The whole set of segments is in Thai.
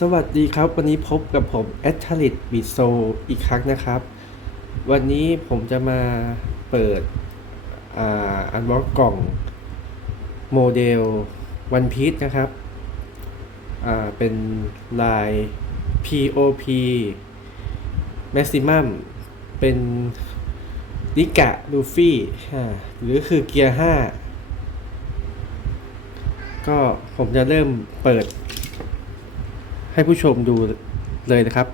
สวัสดีครับวันนี้พบกับผมแอตลิตบิโซอีกครั้งนะครับ วันนี้ผมจะมาเปิดอ่าอันบ็อกกล่องโมเดลวันพี e นะครับอ่าเป็นลาย POP Maximum เป็นนิกะลูฟี่หรือคือเกียร์ 5 ก็ผมจะเริ่มเปิด ให้ผู้ชมดูเลยนะครับ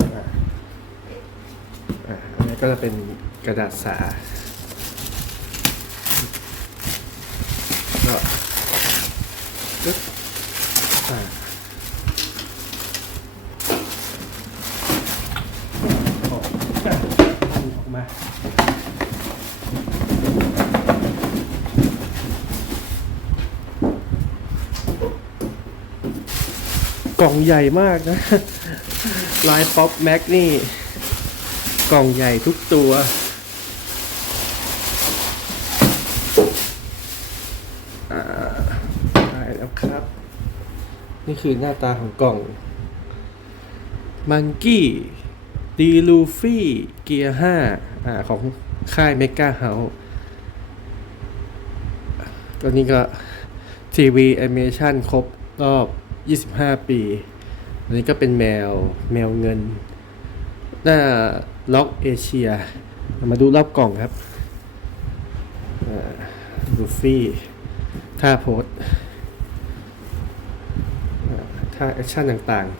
อะอะอันนี้ก็จะเป็นกระดาษสา ก็ปึ๊บอ่าออกอะออกมากล่องใหญ่มากนะ ลายป๊อปแม็กนี่ กล่องใหญ่ทุกตัว อ่าได้แล้วครับ นี่คือหน้าตาของกล่อง มังกี้ดีลูฟี่เกียร์ห้าอ่าของค่ายเมกาเฮาตัวนี้ก็ทีวีแอนิเมชันครบรอบ 25 ปีอันนี้ก็เป็นแมวแมวเงิน หน้าล็อกเอเชีย มาดูรอบกล่องครับลูฟี่ท่าโพส ท่าแอคชั่นต่างๆ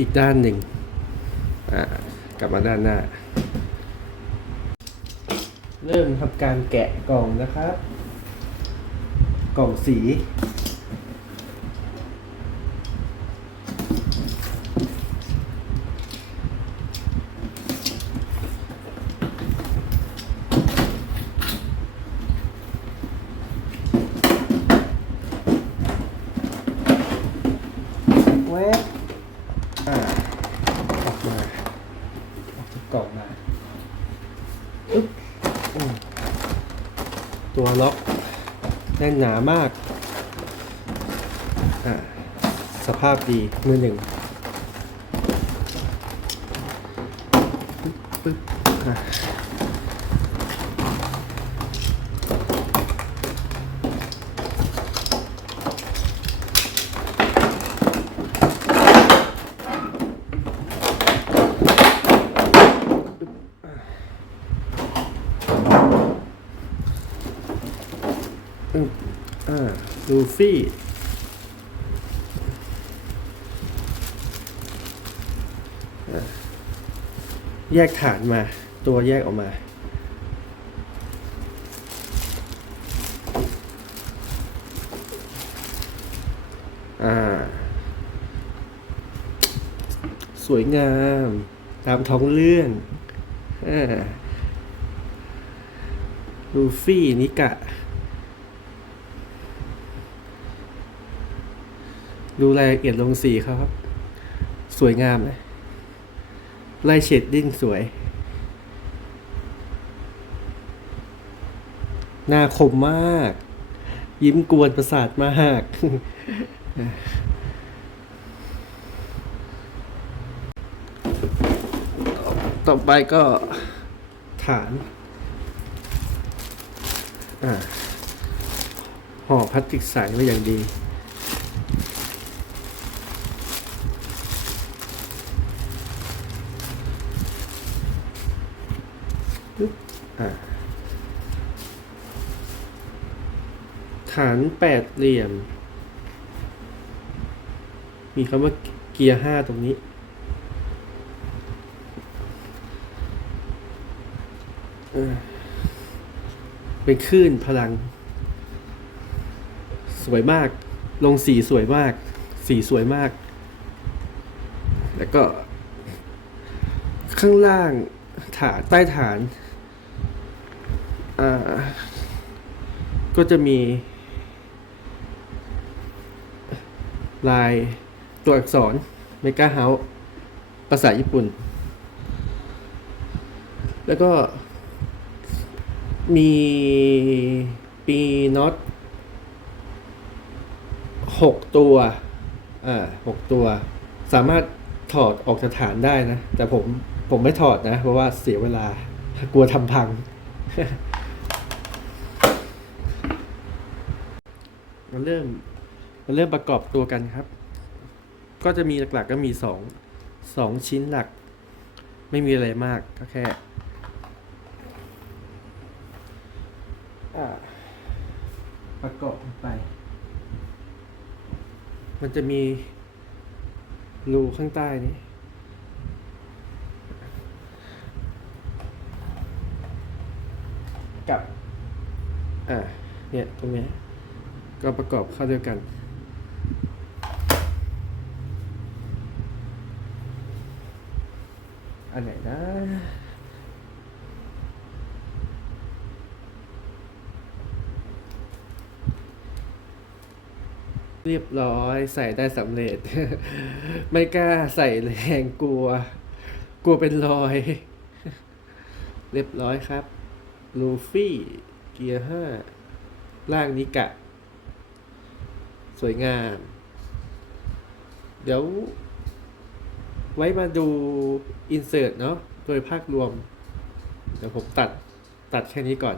อีกด้านหนึ่งกลับมาด้านหน้า เริ่มทำการแกะกล่องนะครับ กล่องสี แวบอ่า ออกมา ออกจากกล่องมาอึ๊บอืม ตัวล็อกแน่นหนามากอ่าสภาพดีมือหนึ่งปึ๊บปึ๊บ ลูฟี่แยกฐานมา ตัวแยกออกมา อ่า สวยงาม ตามท้องเรื่องอ่าลูฟี่ นิกะ ดูรายละเอียดลงสีเขาครับ สวยงามเลยไล่เชดดิ้งสวย หน้าคมมาก ยิ้มกวนประสาทมากต่อไปก็ฐานอ่าห่อพลาสติกใสไว้อย่างดี ปึ๊บอ่า ฐานแปดเหลี่ยม มีคำว่าเกียร์ห้าตรงนี้ เป็นคลื่นพลัง สวยมาก ลงสีสวยมาก สีสวยมาก แล้วก็ ข้างล่างฐานใต้ฐาน อ่าก็จะมี ลายตัวอักษรเมกาเฮาภาษาญี่ปุ่น แล้วก็มีปีน็อตหกตัว อ่าหกตัว สามารถถอดออกจากฐานได้นะ แต่ผมผมไม่ถอดนะ เพราะว่าเสียเวลากลัวทำพัง มาเริ่ม เริ่มประกอบตัวกันครับ ก็จะมีหลักๆก็มีสองสองชิ้นหลัก ไม่มีอะไรมากก็แค่อ่าประกอบลงไป มันจะมีรูข้างใต้นี้กับ อ่า เนี่ย ตรงเนี้ยก็ประกอบเข้าด้วยกัน อันไหนนะเรียบร้อยใส่ได้สำเร็จ ไม่กล้าใส่แรงกลัว กลัวเป็นรอย เรียบร้อยครับ ลูฟี่ เกียร์ห้าล่างนิกะ สวยงาม เดี๋ยว ไว้มาดูอินเสิร์ตเนาะโดยภาพรวม เดี๋ยวผมตัดตัดแค่นี้ก่อน